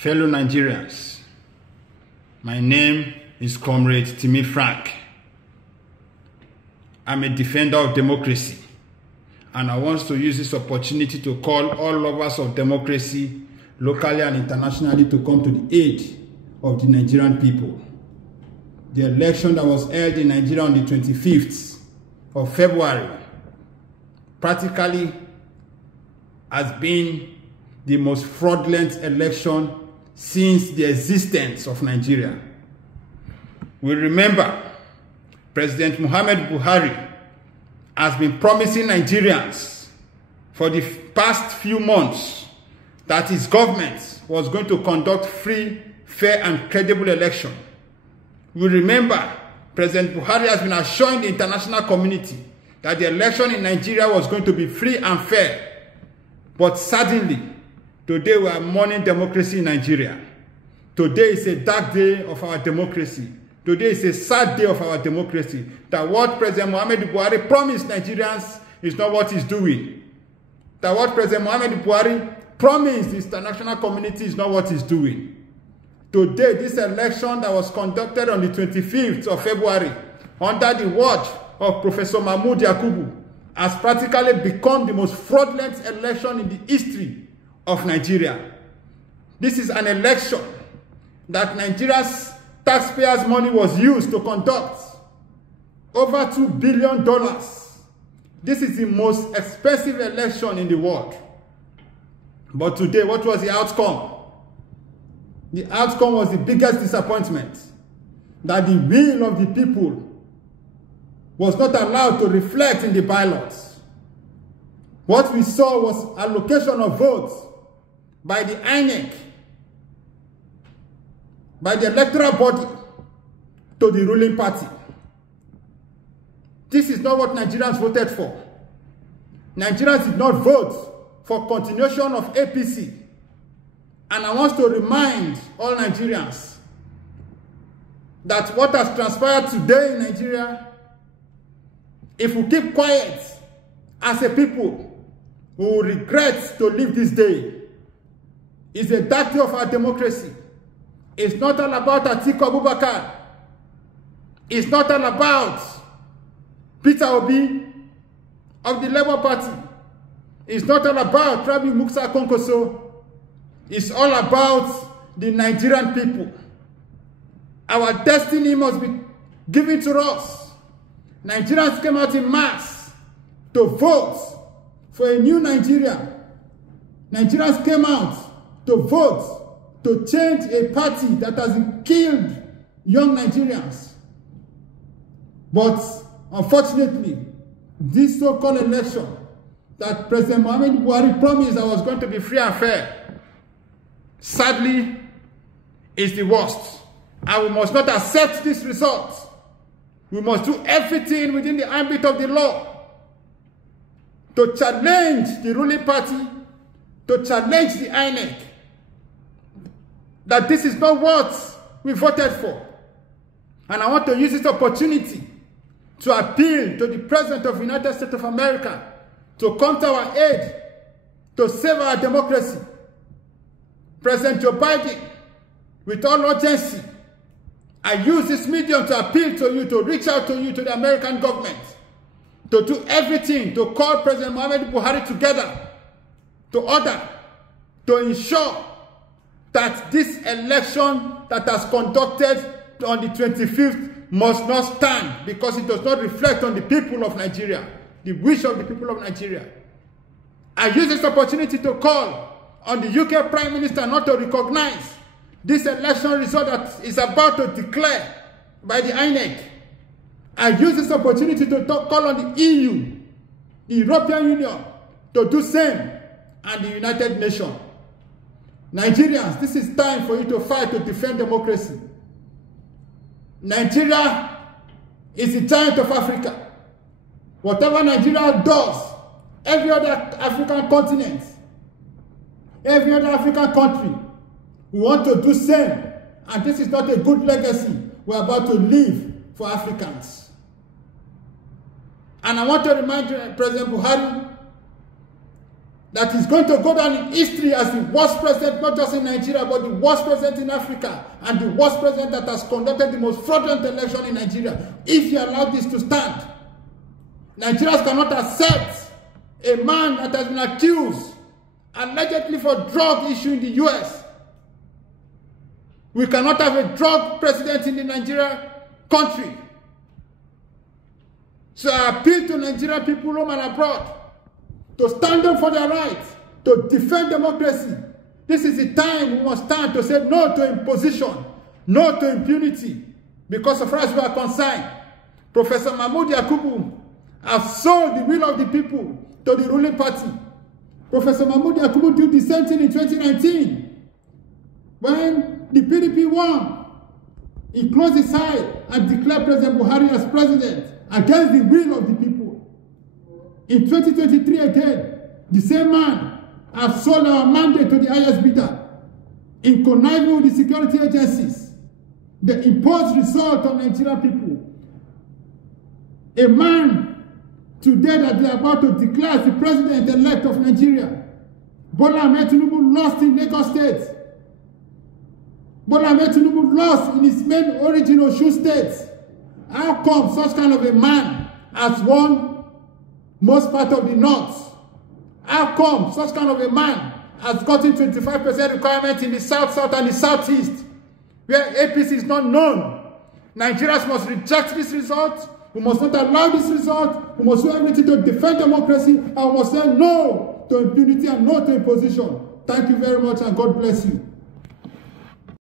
Fellow Nigerians, my name is Comrade Timi Frank. I'm a defender of democracy, and I want to use this opportunity to call all lovers of democracy, locally and internationally, to come to the aid of the Nigerian people. The election that was held in Nigeria on the 25th of February practically has been the most fraudulent election since the existence of Nigeria. We remember President Muhammad Buhari has been promising Nigerians for the past few months that his government was going to conduct free, fair and credible election. We remember President Buhari has been assuring the international community that the election in Nigeria was going to be free and fair. But suddenly, today we are mourning democracy in Nigeria. Today is a dark day of our democracy. Today is a sad day of our democracy. That what President Muhammad Buhari promised Nigerians is not what he's doing. That what President Muhammad Buhari promised the international community is not what he's doing. Today, this election that was conducted on the 25th of February under the watch of Professor Mahmoud Yakubu has practically become the most fraudulent election in the history of Nigeria. This is an election that Nigeria's taxpayers' money was used to conduct. Over $2 billion. This is the most expensive election in the world. But today, what was the outcome? The outcome was the biggest disappointment, that the will of the people was not allowed to reflect in the ballots. What we saw was allocation of votes by the INEC, by the electoral body, to the ruling party. This is not what Nigerians voted for. Nigerians did not vote for continuation of APC. And I want to remind all Nigerians that what has transpired today in Nigeria, if we keep quiet as a people, we will regret to live this day. It's a dark day of our democracy. It's not all about Atiku Abubakar. It's not all about Peter Obi of the Labour Party. It's not all about Rabi Musa Konkoso. It's all about the Nigerian people. Our destiny must be given to us. Nigerians came out in mass to vote for a new Nigeria. Nigerians came out to vote to change a party that has killed young Nigerians. But unfortunately, this so-called election that President Muhammad Buhari promised that was going to be free and fair, sadly, is the worst. And we must not accept this result. We must do everything within the ambit of the law to challenge the ruling party, to challenge the INEC, that this is not what we voted for. And I want to use this opportunity to appeal to the President of the United States of America to come to our aid, to save our democracy. President Joe Biden, with all urgency, I use this medium to appeal to you, to reach out to you, to the American government, to do everything to call President Muhammad Buhari together, to order, to ensure that this election that has conducted on the 25th must not stand, because it does not reflect on the people of Nigeria, the wish of the people of Nigeria. I use this opportunity to call on the UK Prime Minister not to recognize this election result that is about to declare by the INEC. I use this opportunity to call on the EU, the European Union, to do same, and the United Nations. Nigerians, this is time for you to fight to defend democracy. Nigeria is the giant of Africa. Whatever Nigeria does, every other African continent, every other African country, we want to do same. And this is not a good legacy we're about to leave for Africans. And I want to remind President Buhari that is going to go down in history as the worst president, not just in Nigeria, but the worst president in Africa, and the worst president that has conducted the most fraudulent election in Nigeria. If you allow this to stand, Nigerians cannot accept a man that has been accused allegedly for drug issue in the US. We cannot have a drug president in the Nigeria country. So I appeal to Nigerian people home and abroad to stand up for their rights, to defend democracy. This is the time we must stand to say no to imposition, no to impunity. Because as far as we are concerned, Professor Mahmoud Yakubu has sold the will of the people to the ruling party. Professor Mahmoud Yakubu did the same thing in 2019. When the PDP won, he closed his eye and declared President Buhari as president against the will of the people. In 2023 again, the same man has sold our mandate to the highest bidder in conniving with the security agencies. The imposed result on Nigerian people. A man today that they are about to declare as the president-elect of Nigeria, Bola Ahmed Tinubu, lost in Lagos State. Bola Ahmed Tinubu lost in his main origin Osun State. How come such kind of a man has won most part of the north? How come such kind of a man has gotten 25% requirement in the south, and the southeast, where APC is not known? Nigerians must reject this result. We must not allow this result. We must do everything to defend democracy, and we must say no to impunity and no to imposition. Thank you very much, and God bless you.